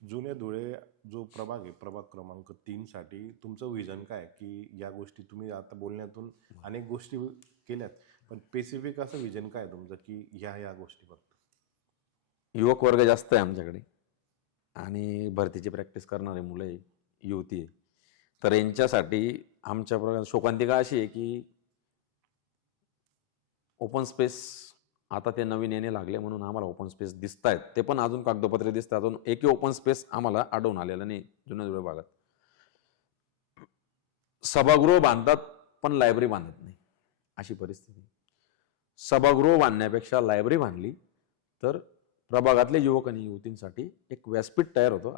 जुने धुळे जो प्रभाग आहे, प्रभाग क्रमांक 3 साठी तुमचं विजन काय, की या गोष्टी तुम्ही आता बोलण्यातून अनेक गोष्टी केल्यात, पण स्पेसिफिक असं विजन काय तुमचं की ह्या गोष्टी फक्त? युवक वर्ग जास्त आहे आमच्याकडे आणि भरतीची प्रॅक्टिस करणारे मुलं आहे, युवती आहे. तर यांच्यासाठी आमच्या प्रकारात शोकांतिका अशी आहे की ओपन स्पेस आता ते नवीन येणे लागले म्हणून आम्हाला ओपन स्पेस दिसत आहेत. ते पण अजून कागदोपत्री दिसतात. अजून एकही ओपन स्पेस आम्हाला आढळून आलेला नाही जुन्या जुळ्या भागात. सभागृह बांधतात पण लायब्ररी बांधत नाही, अशी परिस्थिती. सभागृह बांधण्यापेक्षा लायब्ररी बांधली तर प्रभागातले युवक आणि युवतींसाठी एक व्यासपीठ तयार होतं.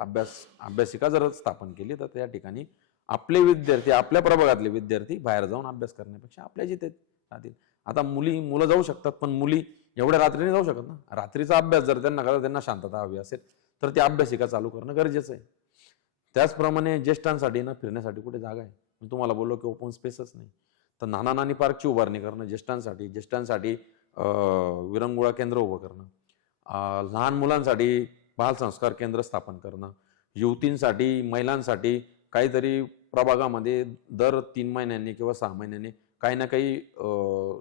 अभ्यासिका जर स्थापन केली तर त्या ठिकाणी आपले विद्यार्थी, आपल्या प्रभागातले विद्यार्थी बाहेर जाऊन अभ्यास करण्यापेक्षा आपल्या जिथे राहतील. आता मुलं जाऊ शकतात, पण मुली एवढ्या रात्रीने जाऊ शकत ना. रात्रीचा अभ्यास जर त्यांना करायला, त्यांना शांतता हवी असेल तर ती अभ्यासिका चालू करणं गरजेचं आहे. त्याचप्रमाणे ज्येष्ठांसाठी ना फिरण्यासाठी कुठे जागा आहे? मी तुम्हाला बोललो की ओपन स्पेसच नाही. तर नाना नानी पार्कची उभारणी करणं, ज्येष्ठांसाठी विरंगुळा केंद्र उभं करणं, लहान मुलांसाठी बालसंस्कार केंद्र स्थापन करणं, युवतींसाठी, महिलांसाठी काहीतरी प्रभागामध्ये दर 3 महिन्यांनी किंवा 6 महिन्यांनी काही ना काही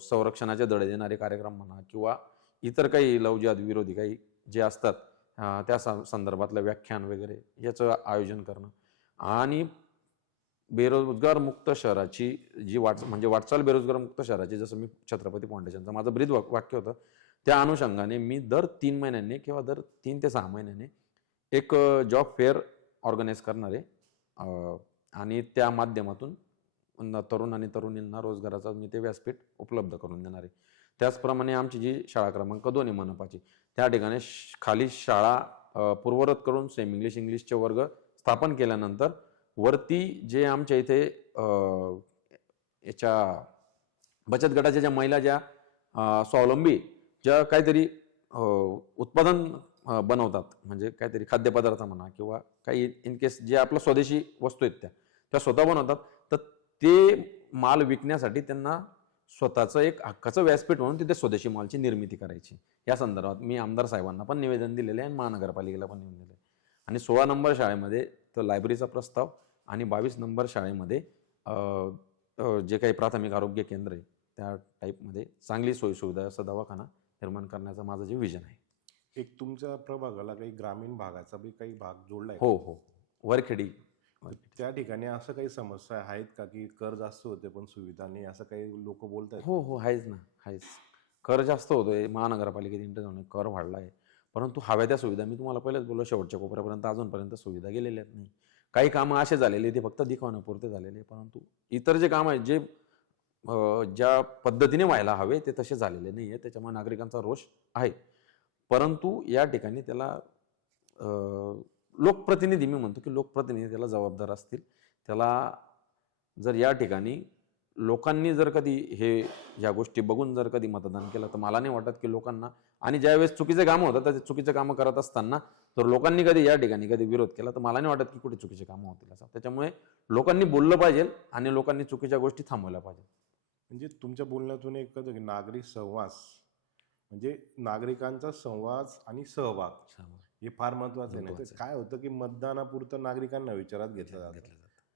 संरक्षणाचे धडे देणारे कार्यक्रम म्हणा, किंवा इतर काही लवजिहाद विरोधी काही जे असतात त्या संदर्भातलं व्याख्यान वगैरे याचं आयोजन करणं. आणि बेरोजगार मुक्त शहराची जी वाटचाल बेरोजगार मुक्त शहराची, जसं मी छत्रपती फाउंडेशनचं माझं ब्रीद वाक्य होतं, त्या अनुषंगाने मी दर 3 महिन्यांनी किंवा दर 3 ते 6 महिन्यांनी एक जॉब फेअर ऑर्गनाईज करणार आहे. आणि त्या माध्यमातून तरुण आणि तरुणींना रोजगाराचा मी ते व्यासपीठ उपलब्ध करून देणार आहे. त्याचप्रमाणे आमची जी शाळा क्रमांक 2 आहे मनपाची, त्या ठिकाणी खाली शाळा पूर्वरत करून सेमी इंग्लिशचे वर्ग स्थापन केल्यानंतर वरती जे आमच्या इथे याच्या बचत गटाच्या ज्या महिला ज्या स्वावलंबी ज्या काहीतरी उत्पादन बनवतात, म्हणजे काहीतरी खाद्यपदार्थ म्हणा किंवा काही इन केस जे आपलं स्वदेशी वस्तू आहेत त्या स्वतः बनवतात, तर ते माल विकण्यासाठी त्यांना स्वतःचं एक हक्काचं व्यासपीठ म्हणून तिथे स्वदेशी मालची निर्मिती करायची. या संदर्भात मी आमदार साहेबांना पण निवेदन दिलेलं आहे आणि महानगरपालिकेला पण निवेदन दिलेलं आहे. आणि 16 नंबर शाळेमध्ये तो लायब्ररीचा प्रस्ताव आणि 22 नंबर शाळेमध्ये जे काही प्राथमिक आरोग्य केंद्र आहे त्या टाईपमध्ये चांगली सोयीसुविधा असं दवाखाना निर्माण करण्याचं माझं जे विजन आहे. एक तुमच्या प्रभागाला काही ग्रामीण भागाचा बी काही भाग जोडलाय? हो, वरखेडी. त्या ठिकाणी असं काही समस्या आहेत का की कर जास्त होते पण सुविधा नाही, असं काही लोक बोलतात? हो, आहेच ना, आहेच. कर जास्त होतोय, महानगरपालिकेत इंटर जाऊन कर वाढला आहे, परंतु हव्या त्या सुविधा मी तुम्हाला पहिलेच बोललो, शेवटच्या कोपऱ्यापर्यंत अजूनपर्यंत सुविधा गेलेल्या नाही. काही कामं असे झालेले ते फक्त दिखावण्यापुरते झालेले, परंतु इतर जे कामं आहेत जे ज्या पद्धतीने व्हायला हवे ते तसे झालेले नाही आहे. त्याच्यामुळे नागरिकांचा रोष आहे. परंतु या ठिकाणी त्याला लोकप्रतिनिधी, मी म्हणतो की लोकप्रतिनिधी त्याला जबाबदार असतील. त्याला जर या ठिकाणी लोकांनी जर कधी या गोष्टी बघून जर कधी मतदान केलं तर मला नाही वाटत की लोकांना, आणि ज्यावेळेस चुकीचे कामं होतात त्या चुकीचे कामं करत असताना तर लोकांनी कधी या ठिकाणी कधी विरोध केला तर मला नाही वाटत की कुठे चुकीचे कामं होतील असं. त्याच्यामुळे लोकांनी बोललं पाहिजे आणि लोकांनी चुकीच्या गोष्टी थांबवल्या पाहिजे. म्हणजे तुमच्या बोलण्यातून एक कळतं की नागरिक सहवास, म्हणजे नागरिकांचा संवाद आणि सहभाग हे फार महत्वाचं आहे. नाही तर काय होतं की मतदानापुरतं नागरिकांना विचारात घेतलं जातं,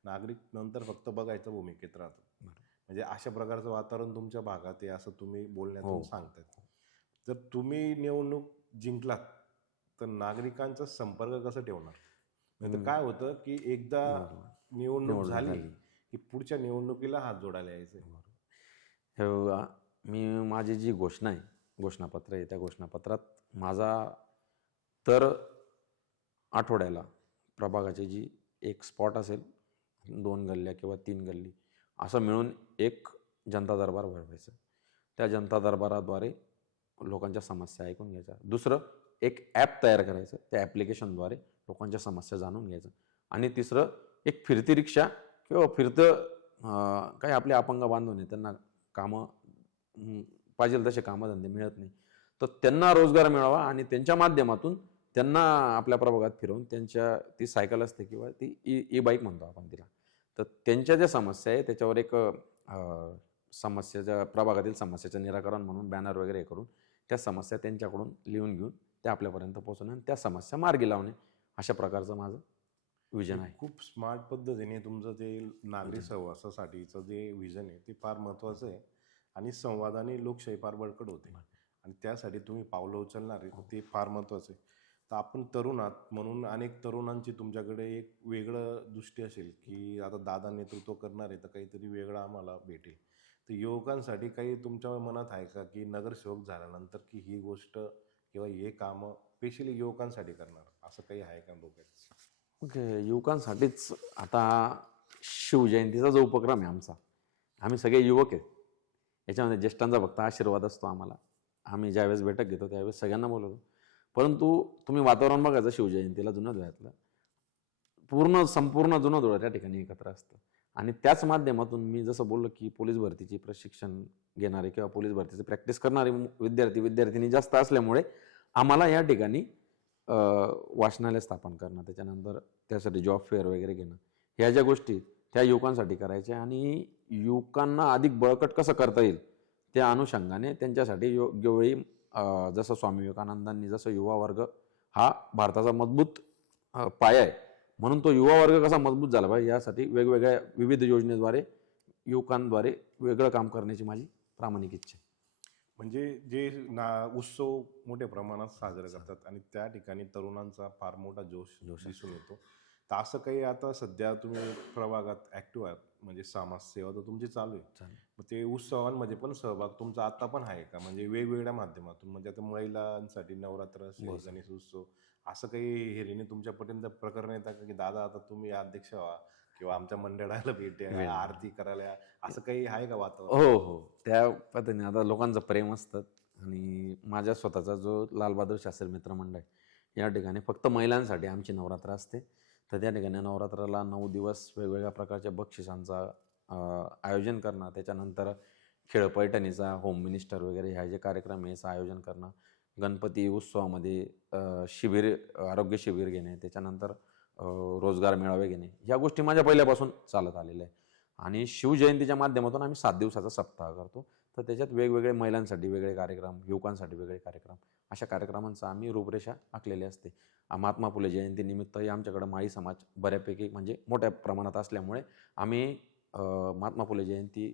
नागरिक नंतर फक्त बघायचं भूमिकेत राहतात. म्हणजे अशा प्रकारचं वातावरण तुमच्या भागात आहे असं तुम्ही बोलण्यातून हो. सांगताय. जर तुम्ही निवडणूक जिंकलात तर नागरिकांचा संपर्क कसं ठेवणार? नाही तर काय होतं की एकदा बरोबर. निवडणूक निवडणूक झाली झाली. की पुढच्या निवडणुकीला हात जोडायला यायचे. हे बघा, मी माझी जी घोषणा आहे, घोषणापत्र आहे, त्या घोषणापत्रात माझा तर आठवड्याला प्रभागाची जी एक स्पॉट असेल, 2 गल्ल्या किंवा 3 गल्ली असं मिळून एक जनता दरबार भरवायचं. त्या जनता दरबाराद्वारे लोकांच्या समस्या ऐकून घ्यायच्या. दुसरं, एक ॲप तयार करायचं. त्या ॲप्लिकेशनद्वारे लोकांच्या समस्या जाणून घ्यायचं. आणि तिसरं, एक फिरती रिक्षा किंवा फिरतं काही आपले अपंग बांधव आहेत, त्यांना कामं पाहिजे तसे कामधंदे मिळत नाही, तर त्यांना रोजगार मिळावा आणि त्यांच्या माध्यमातून त्यांना आपल्या प्रभागात फिरवून त्यांच्या, ती सायकल असते किंवा ती ई बाईक म्हणतो आपण तिला, तर त्यांच्या ज्या समस्या आहे त्याच्यावर एक समस्याच्या, प्रभागातील समस्याचं निराकरण म्हणून बॅनर वगैरे हे करून त्या समस्या त्यांच्याकडून लिहून घेऊन त्या आपल्यापर्यंत पोहोचवणे आणि त्या समस्या मार्गी लावणे, अशा प्रकारचं माझं विजन आहे. खूप स्मार्ट पद्धतीने तुमचं ते नागरी सहवासासाठीचं जे विजन आहे ते फार महत्त्वाचं आहे आणि संवाद आणि लोकशाही फार बळकट होते आणि त्यासाठी तुम्ही पावलं उचलणार आहे ते फार महत्त्वाचं आहे. तर आपण तरुण आहात म्हणून अनेक तरुणांची तुमच्याकडे एक वेगळं दृष्टी असेल की आता दादा नेतृत्व करणार आहे तर काहीतरी वेगळं आम्हाला भेटेल. तर युवकांसाठी काही तुमच्या मनात आहे का की नगरसेवक झाल्यानंतर की ही गोष्ट किंवा हे कामं स्पेशली युवकांसाठी करणार असं काही आहे का डोक्यात? ओके, युवकांसाठीच आता शिवजयंतीचा जो उपक्रम आहे आमचा, आम्ही सगळे युवक आहेत, याच्यामध्ये ज्येष्ठांचा फक्त आशीर्वाद असतो आम्हाला. आम्ही ज्यावेळेस बैठक घेतो त्यावेळेस सगळ्यांना बोलवतो. परंतु तुम्ही वातावरण बघायचं शिवजयंतीला जुनं धुळ्यातलं, संपूर्ण जुनं धुळं त्या ठिकाणी एकत्र असतं. आणि त्याच माध्यमातून मी जसं बोललो की पोलीस भरतीची प्रशिक्षण घेणारे किंवा पोलीस भरतीची प्रॅक्टिस करणारे विद्यार्थी जास्त असल्यामुळे आम्हाला या ठिकाणी वाचनालय स्थापन करणं, त्याच्यानंतर त्यासाठी जॉब फेअर वगैरे घेणं, ह्या ज्या गोष्टी त्या युवकांसाठी करायच्या आणि युवकांना अधिक बळकट कसं करता येईल त्या अनुषंगाने त्यांच्यासाठी योग्य वेळी जसं स्वामी विवेकानंदांनी जसं युवा वर्ग हा भारताचा मजबूत पाया आहे, म्हणून तो युवा वर्ग कसा मजबूत झाला पाहिजे यासाठी वेगवेगळ्या विविध योजनेद्वारे युवकांद्वारे वेगळं काम करण्याची माझी प्रामाणिक इच्छा आहे. म्हणजे जे उत्सव मोठ्या प्रमाणात साजरे करतात आणि त्या ठिकाणी तरुणांचा फार मोठा जोश दिसून येतो. तर असं काही आता सध्या तुम्ही प्रभागात ऍक्टिव्ह आहात म्हणजे समाजसेवा तर तुमची चालू आहे. मग ते उत्सवांमध्ये पण सहभाग तुमचा आता पण आहे का? म्हणजे वेगवेगळ्या माध्यमातून म्हणजे आता महिलांसाठी नवरात्र असेल, गणेश उत्सव असं काही हेरीने तुमच्यापर्यंत प्रकरण येतात का की दादा आता तुम्ही अध्यक्ष व्हा किंवा आमच्या मंडळाला भेट द्या, आरती करायला या, असं काही आहे का वातावरण? हो हो, त्या पद्धतीने आता लोकांचं प्रेम असतं. आणि माझ्या स्वतःचा जो लालबहादूर शास्त्री मित्रमंडळ आहे या ठिकाणी फक्त महिलांसाठी आमची नवरात्र असते. तर त्या ठिकाणी नवरात्राला 9 दिवस वेगवेगळ्या प्रकारच्या बक्षिसांचा आयोजन करणं, त्याच्यानंतर खेळपैठणीचा, होम मिनिस्टर वगैरे ह्या जे कार्यक्रम आहे याचं आयोजन करणं, गणपती उत्सवामध्ये शिबिर, आरोग्य शिबिर घेणे, त्याच्यानंतर रोजगार मेळावे घेणे, ह्या गोष्टी माझ्या पहिल्यापासून चालत आलेल्या आहे. आणि शिवजयंतीच्या माध्यमातून आम्ही 7 दिवसाचा सप्ताह करतो. तर त्याच्यात वेगवेगळे महिलांसाठी वेगळे कार्यक्रम, युवकांसाठी वेगळे कार्यक्रम, अशा कार्यक्रमांचा आम्ही रूपरेषा आखलेली असते. महात्मा फुले जयंतीनिमित्तही आमच्याकडं माळी समाज बऱ्यापैकी म्हणजे मोठ्या प्रमाणात असल्यामुळे आम्ही महात्मा फुले जयंती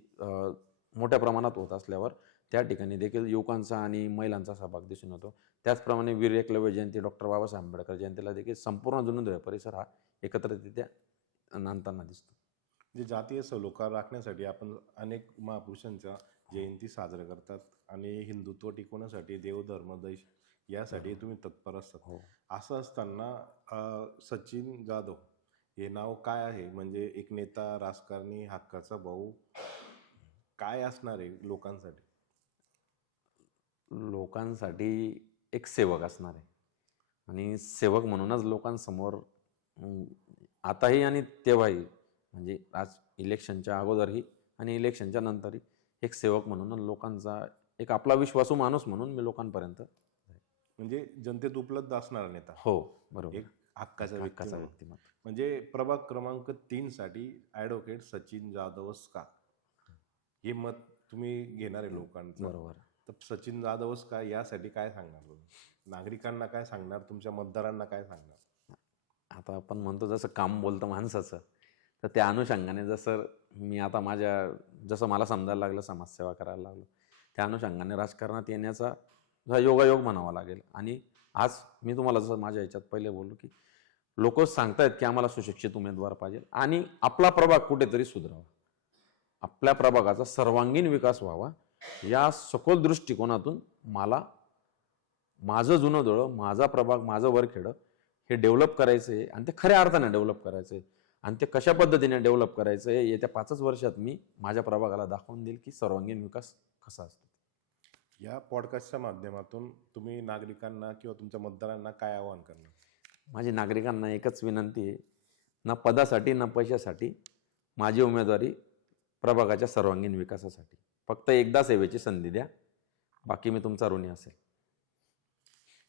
मोठ्या प्रमाणात होत असल्यावर त्या ठिकाणी देखील युवकांचा आणि महिलांचा सहभाग दिसून येतो. त्याचप्रमाणे वीर एकलव्य जयंती, डॉक्टर बाबासाहेब आंबेडकर जयंतीला देखील संपूर्ण जुनं धुळे परिसर हा एकत्रितरित्या नांदताना दिसतो. जे जातीय सलोखा राखण्यासाठी आपण अनेक महापुरुषांच्या जयंती साजऱ्या करतात आणि हिंदुत्व टिकवण्यासाठी देवधर्म देश यासाठी तुम्ही तत्पर असतात. हो. असं असताना सचिन जाधव हे नाव काय आहे? म्हणजे एक नेता, राजकारणी, हक्काचा भाऊ काय असणार आहे लोकांसाठी? लोकांसाठी एक सेवक असणार आहे आणि सेवक म्हणूनच लोकांसमोर अं, आताही आणि तेव्हाही, म्हणजे आज इलेक्शनच्या अगोदरही आणि इलेक्शनच्या नंतरही एक सेवक म्हणून लोकांचा एक आपला विश्वासू माणूस म्हणून मी लोकांपर्यंत. म्हणजे जनतेत उपलब्ध असणारा नेता, हो, बरोबर. एक हक्काचा व्यक्ती हक्काचा म्हणून. व्यक्तिमत्व. म्हणजे प्रभाग क्रमांक 3 साठी ॲडव्होकेट सचिन जाधवच का हे मत तुम्ही घेणार आहे लोकांचं? बरोबर. तर सचिन जाधवच का यासाठी काय सांगणार तुम्ही? नागरिकांना काय सांगणार? तुमच्या मतदारांना काय सांगणार? आता आपण म्हणतो जसं काम बोलतं माणसाचं, तर त्या अनुषंगाने जसं मी आता माझ्या जसं मला समजायला लागलं, समाजसेवा करायला लागलो, त्या अनुषंगाने राजकारणात येण्याचा हा योगायोग म्हणावा लागेल. आणि आज मी तुम्हाला जसं माझ्या ह्याच्यात पहिले बोललो की लोक सांगतायत की आम्हाला सुशिक्षित उमेदवार पाहिजे आणि आपला प्रभाग कुठेतरी सुधारावा, आपल्या प्रभागाचा सर्वांगीण विकास व्हावा, या सखोल दृष्टिकोनातून मला माझं जुनं दोळं, माझा प्रभाग, माझं वरखेडं हे डेव्हलप करायचं आहे. आणि ते खऱ्या अर्थाने डेव्हलप करायचं आहे. आणि ते कशा पद्धतीने डेव्हलप करायचं आहे येत्या 5 वर्षात मी माझ्या प्रभागाला दाखवून देईल की सर्वांगीण विकास कसा असतो. या पॉडकास्टच्या माध्यमातून तुम्ही नागरिकांना किंवा तुमच्या मतदारांना काय आवाहन करणार? माझी नागरिकांना एकच विनंती आहे, ना पदासाठी ना पैशासाठी, माझी उमेदवारी प्रभागाच्या सर्वांगीण विकासासाठी. फक्त एकदा सेवेची संधी द्या, बाकी मी तुमचा ऋणी असेल.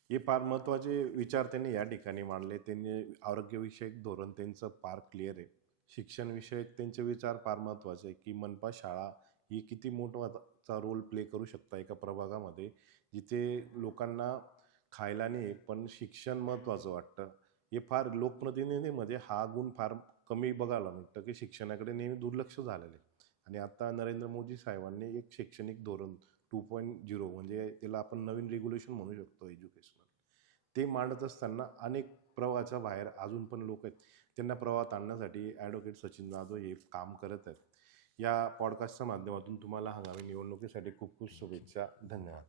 हे फार महत्त्वाचे विचार त्यांनी या ठिकाणी मांडले. त्यांनी आरोग्यविषयक धोरण त्यांचं फार क्लिअर आहे. शिक्षणविषयक त्यांचे विचार फार महत्त्वाचे आहे की मनपा शाळा ही किती महत्त्वाचा रोल प्ले करू शकता एका प्रभागामध्ये, जिथे लोकांना खायला नाही पण शिक्षण महत्त्वाचं वाटतं. हे फार लोकप्रतिनिधीमध्ये हा गुण फार कमी बघायला मिळतं की शिक्षणाकडे नेहमी दुर्लक्ष झालेलं आहे. आणि आता नरेंद्र मोदी साहेबांनी एक शैक्षणिक धोरण 2.0 म्हणजे त्याला आपण नवीन रेग्युलेशन म्हणू शकतो एज्युकेशनल, ते मांडत असताना अनेक प्रवाहाच्या बाहेर अजून पण लोक आहेत. त्यांना प्रवाहात आणण्यासाठी ॲडव्होकेट सचिन जाधव हे काम करत आहेत. या पॉडकास्टच्या माध्यमातून तुम्हाला हंगामी निवडणुकीसाठी खूप खूप शुभेच्छा. धन्यवाद.